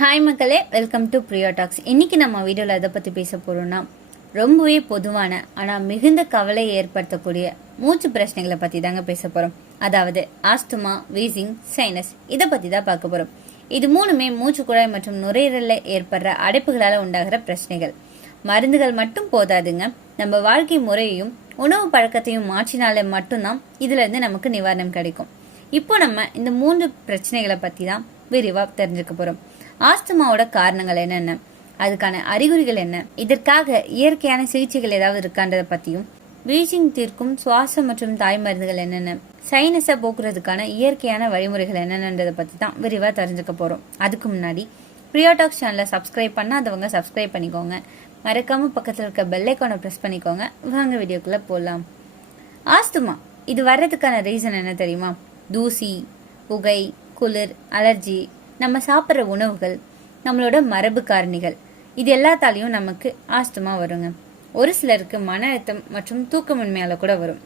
Hi மக்களே, welcome to Priya tax. இன்னைக்கு நம்ம வீடியோவில் எதை பற்றி பேச போகிறோம்னா, ரொம்பவே பொதுவான ஆனால் மிகுந்த கவலையை ஏற்படுத்தக்கூடிய மூச்சு பிரச்சனைகளை பற்றி தாங்க பேச போகிறோம். அதாவது ஆஸ்துமா, வீசிங், சைனஸ், இதை பற்றி தான் பார்க்க போகிறோம். இது மூணுமே மூச்சு குழாய் மற்றும் நுரையீரலில் ஏற்படுற அடைப்புகளால் உண்டாகிற பிரச்சனைகள். மருந்துகள் மட்டும் போதாதுங்க, நம்ம வாழ்க்கை முறையையும் உணவு பழக்கத்தையும் மாற்றினாலே மட்டும்தான் இதுல இருந்து நமக்கு நிவாரணம் கிடைக்கும். இப்போ நம்ம இந்த 3 பிரச்சனைகளை பற்றி தான் விரிவாக தெரிஞ்சுக்க போகிறோம். ஆஸ்துமாவோட காரணங்கள் என்னென்ன, அதுக்கான அறிகுறிகள் என்ன, இதற்காக இயற்கையான சிகிச்சைகள் ஏதாவது இருக்கான்றதை பற்றியும், வீசிங் தீர்க்கும் சுவாச மற்றும் தாய் மருந்துகள் என்னென்ன, சைனஸை போக்குறதுக்கான இயற்கையான வழிமுறைகள் என்னென்னன்றதை பற்றி தான் விரிவாக தெரிஞ்சுக்க போகிறோம். அதுக்கு முன்னாடி பிரியா டாக்ஸ் சேனலை சப்ஸ்கிரைப் பண்ணாதவங்க சப்ஸ்கிரைப் பண்ணிக்கோங்க. மறக்காம பக்கத்தில் இருக்க பெல் ஐக்கானை ப்ரெஸ் பண்ணிக்கோங்க. வாங்க வீடியோக்குள்ள போகலாம். ஆஸ்துமா இது வர்றதுக்கான ரீசன் என்ன தெரியுமா? தூசி, புகை, குளிர், அலர்ஜி, நம்ம சாப்பிட்ற உணவுகள், நம்மளோட மரபு காரணிகள், இது எல்லாத்தாலையும் நமக்கு ஆஸ்துமா வருங்க. ஒரு சிலருக்கு மன அழுத்தம் மற்றும் தூக்கமின்மையால கூட வரும்.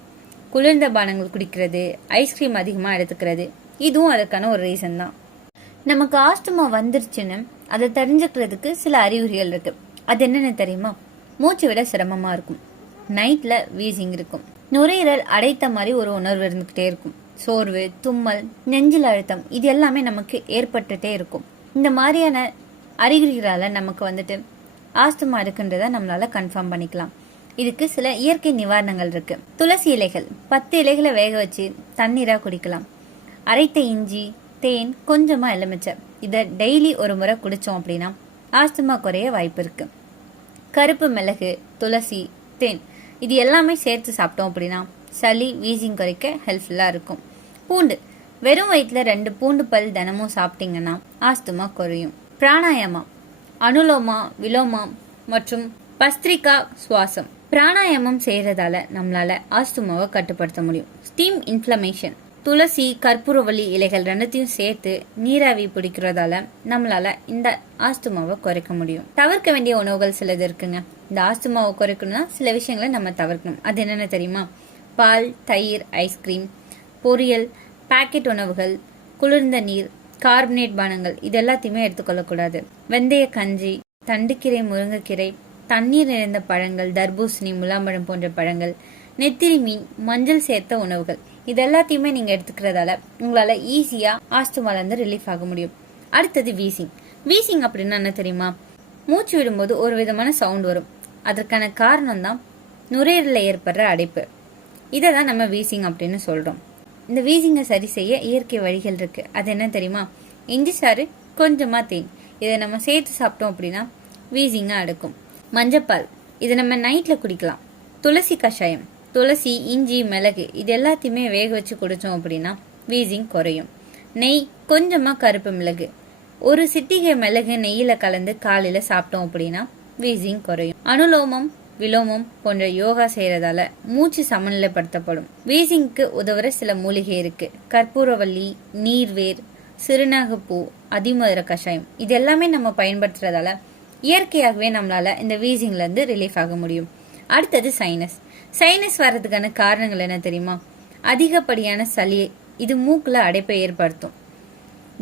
குளிர்ந்த பானங்கள் குடிக்கிறது, ஐஸ்கிரீம் அதிகமாக எடுத்துக்கிறது, இதுவும் அதுக்கான ஒரு ரீசன் தான். நமக்கு ஆஸ்துமா வந்துருச்சுன்னு அதை தெரிஞ்சுக்கிறதுக்கு சில அறிகுறிகள் இருக்கு. அது என்னென்ன தெரியுமா? மூச்சு விட சிரமமா இருக்கும், நைட்ல வீசிங் இருக்கும், நுரையீரல் அடைத்த மாதிரி ஒரு உணர்வு இருந்துகிட்டே இருக்கும், சோர்வு, தும்மல், நெஞ்சில் அழுத்தம், இது எல்லாமே நமக்கு ஏற்பட்டுட்டே இருக்கும். இந்த மாதிரியான அறிகுறிகளால நமக்கு ஆஸ்துமா இருக்குன்றத நம்மளால கன்ஃபார்ம் பண்ணிக்கலாம். இதுக்கு சில இயற்கை நிவாரணங்கள் இருக்கு. துளசி இலைகள் 10 இலைகளை வேக வச்சு தண்ணீரா குடிக்கலாம். அரைத்த இஞ்சி, தேன், கொஞ்சமா எலுமிச்சை, இதை டெய்லி ஒரு முறை குடிச்சோம் அப்படின்னா ஆஸ்துமா குறைய வாய்ப்பு இருக்கு. கருப்பு மிளகு, துளசி, தேன், இது எல்லாமே சேர்த்து சாப்பிட்டோம் அப்படின்னா சளி, வீசிங் குறைக்க ஹெல்ப்ஃபுல்லா இருக்கும். பூண்டு, வெறும் வயிற்றுல 2 பூண்டு பல் தினமும் சாப்பிட்டீங்கன்னா ஆஸ்துமா குறையும். பிராணாயாமா, அனுலோமா, விலோமா மற்றும் பஸ்திரிகா சுவாசம், பிராணாயாமம் செய்யறதால நம்மளால ஆஸ்துமாவை கட்டுப்படுத்த முடியும். ஸ்டீம் இன்ஃப்ளமேஷன், துளசி, கற்பூரவள்ளி இலைகள் 2த்தையும் சேர்த்து நீராவி பிடிக்கிறதால நம்மளால இந்த ஆஸ்துமாவை குறைக்க முடியும். தவிர்க்க வேண்டிய உணவுகள் சிலது இருக்குங்க. இந்த ஆஸ்துமாவை குறைக்கணும்னா சில விஷயங்களை நம்ம தவிர்க்கணும். அது என்னென்ன தெரியுமா? பால், தயிர், ஐஸ்கிரீம், பொரியல், பாக்கெட் உணவுகள், குளிர்ந்த நீர், கார்பனேட் பானங்கள், இது எல்லாத்தையுமே எடுத்துக்கொள்ளக்கூடாது. வெந்தய கஞ்சி, தண்டுக்கீரை, முருங்கைக்கீரை, தண்ணீர் நிறைந்த பழங்கள், தர்பூசணி, முலாம்பழம் போன்ற பழங்கள், நெத்திரி மீன், மஞ்சள் சேர்த்த உணவுகள், இது எல்லாத்தையுமே நீங்க எடுத்துக்கிறதால உங்களால ஈஸியா ஆஸ்துமால இருந்து ரிலீஃப் ஆக முடியும். அடுத்தது வீசிங். வீசிங் அப்படின்னா என்ன தெரியுமா? மூச்சு விடும்போது ஒரு விதமான சவுண்ட் வரும். அதற்கான காரணம் தான் நுரையீரலில் ஏற்படுற அடைப்பு. இதை தான் நம்ம வீசிங் அப்படின்னு சொல்றோம். இந்த வீசிங்கை சரி செய்ய இயற்கை வழிகள் இருக்கு. அது என்ன தெரியுமா? இஞ்சி சாறு, கொஞ்சமா தேன், இதை நம்ம சேர்த்து சாப்பிட்டோம் அப்படின்னா வீசிங்கா அடக்கும். மஞ்சப்பால், இதை நம்ம நைட்ல குடிக்கலாம். துளசி கஷாயம், துளசி, இஞ்சி, மிளகு, இது எல்லாத்தையுமே வேக வச்சு குடிச்சோம் அப்படின்னா வீசிங் குறையும். நெய், கொஞ்சமா கருப்பு மிளகு, ஒரு சிட்டிகை மிளகு நெய்யில கலந்து காலையில சாப்பிட்டோம் அப்படின்னா வீசிங் குறையும். அனுலோமம், விலோமம் போன்ற யோகா செய்யறதால மூச்சு சமநிலைப்படுத்தப்படும். வீசிங்க்கு உதவுற சில மூலிகை இருக்கு. கற்பூரவள்ளி, நீர்வேர், சிறுநாகப்பூ, அதிமதுர கஷாயம், இது எல்லாமே நம்ம பயன்படுத்துறதால இயற்கையாகவே நம்மளால இந்த வீசிங்ல இருந்து ரிலீஃப் ஆக முடியும். அடுத்தது சைனஸ். சைனஸ் வர்றதுக்கான காரணங்கள் என்ன தெரியுமா? அதிகப்படியான சளி, இது மூக்குல அடைப்பை ஏற்படுத்தும்.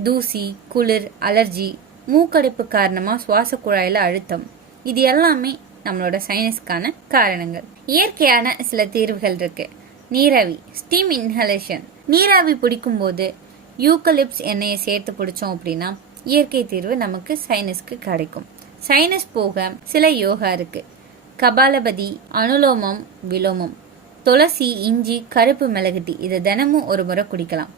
தூசி, குளிர், அலர்ஜி, மூக்கடைப்பு காரணமா சுவாச குழாயில அழுத்தம், இது எல்லாமே நம்மளோட சைனஸ்க்கான காரணங்கள். இயற்கையான சில தீர்வுகள் இருக்கு. நீராவி, ஸ்டீம் இன்ஹலேஷன், நீராவி பிடிக்கும் போது யூக்கலிப்ஸ் எண்ணெயை சேர்த்து பிடிச்சோம் அப்படின்னா இயற்கை தீர்வு நமக்கு சைனஸ்க்கு கிடைக்கும். சைனஸ் போக சில யோகா இருக்கு. கபாலபதி, அனுலோமம், விலோமம், துளசி, இஞ்சி, கருப்பு மிளகு டீ, இதை தினமும் ஒரு முறை குடிக்கலாம்.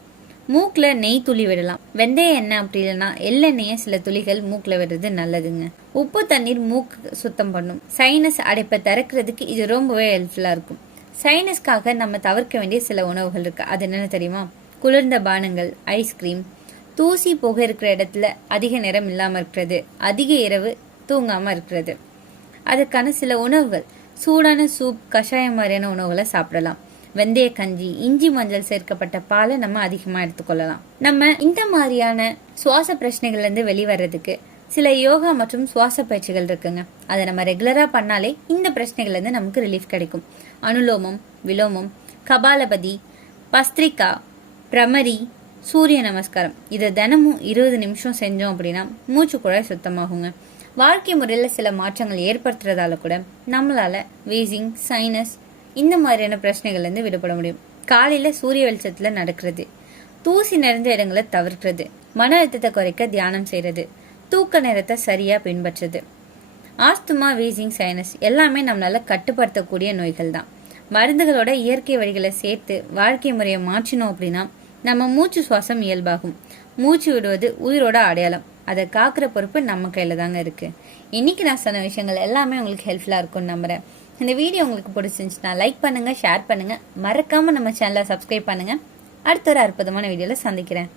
மூக்குல நெய் துளி விடலாம். வெந்தய எண்ணெய் அப்படி இல்லைன்னா எள்ளெண்ணெய சில துளிகள் மூக்குல விடுறது நல்லதுங்க. உப்பு தண்ணீர் மூக்கு சுத்தம் பண்ணும். சைனஸ் அடைப்பை திறக்கிறதுக்கு இது ரொம்பவே ஹெல்ப்ஃபுல்லா இருக்கும். சைனஸ்க்காக நம்ம தவிர்க்க வேண்டிய சில உணவுகள் இருக்கு. அது என்னன்னு தெரியுமா? குளிர்ந்த பானங்கள், ஐஸ்கிரீம், தூசி புகை இருக்கிற இடத்துல அதிக நேரம் இல்லாம இருக்கிறது, அதிக இரவு தூங்காம இருக்கிறது. அதுக்கான சில உணவுகள், சூடான சூப், கஷாயம் மாதிரியான உணவுகளை சாப்பிடலாம். வெந்தய கஞ்சி, இஞ்சி, மஞ்சள் சேர்க்கப்பட்ட பாலை நம்ம அதிகமா எடுத்துக்கொள்ளலாம். நம்ம இந்த மாதிரியான சுவாச பிரச்சனைகள்ல இருந்து வெளிவரதுக்கு சில யோகா மற்றும் சுவாச பயிற்சிகள் இருக்குங்க. அதை நம்ம ரெகுலரா பண்ணாலே இந்த பிரச்சனைகள்ல இருந்து நமக்கு ரிலீஃப் கிடைக்கும். அனுலோமம், விலோமம், கபாலபதி, பஸ்திரிகா, பிரமரி, சூரிய நமஸ்காரம். இதை தினமும் 20 நிமிஷம் செஞ்சோம் அப்படின்னா மூச்சு குழாய் சுத்தமாகுங்க. வாழ்க்கை முறையில் சில மாற்றங்கள் ஏற்படுத்துறதால கூட நம்மளால வீசிங், சைனஸ் இந்த மாதிரியான பிரச்சனைகள்லேருந்து விடுபட முடியும். காலையில் சூரிய வெளிச்சத்தில் நடக்கிறது, தூசி நிறைந்த இடங்களை தவிர்க்கிறது, மன அழுத்தத்தை குறைக்க தியானம் செய்கிறது, தூக்க நேரத்தை சரியாக பின்பற்றுறது. ஆஸ்துமா, வீசிங், சைனஸ் எல்லாமே நம்மளால கட்டுப்படுத்தக்கூடிய நோய்கள் தான். மருந்துகளோட இயற்கை வழிகளை சேர்த்து வாழ்க்கை முறையை மாற்றினோம் அப்படின்னா நம்ம மூச்சு சுவாசம் இயல்பாகும். மூச்சு விடுவது உயிரோட அடையாளம். அதை காக்குற பொறுப்பு நம்ம கையில தாங்க இருக்கு. இன்னைக்கு நான் சொன்ன விஷயங்கள் எல்லாமே உங்களுக்கு ஹெல்ப்ஃபுல்லா இருக்கும்னு நம்புறேன். இந்த வீடியோ உங்களுக்கு பிடிச்சிருந்துச்சுன்னா லைக் பண்ணுங்க, ஷேர் பண்ணுங்க, மறக்காம நம்ம சேனலை சப்ஸ்கிரைப் பண்ணுங்க. அடுத்த ஒரு அற்புதமான வீடியோல சந்திக்கிறேன்.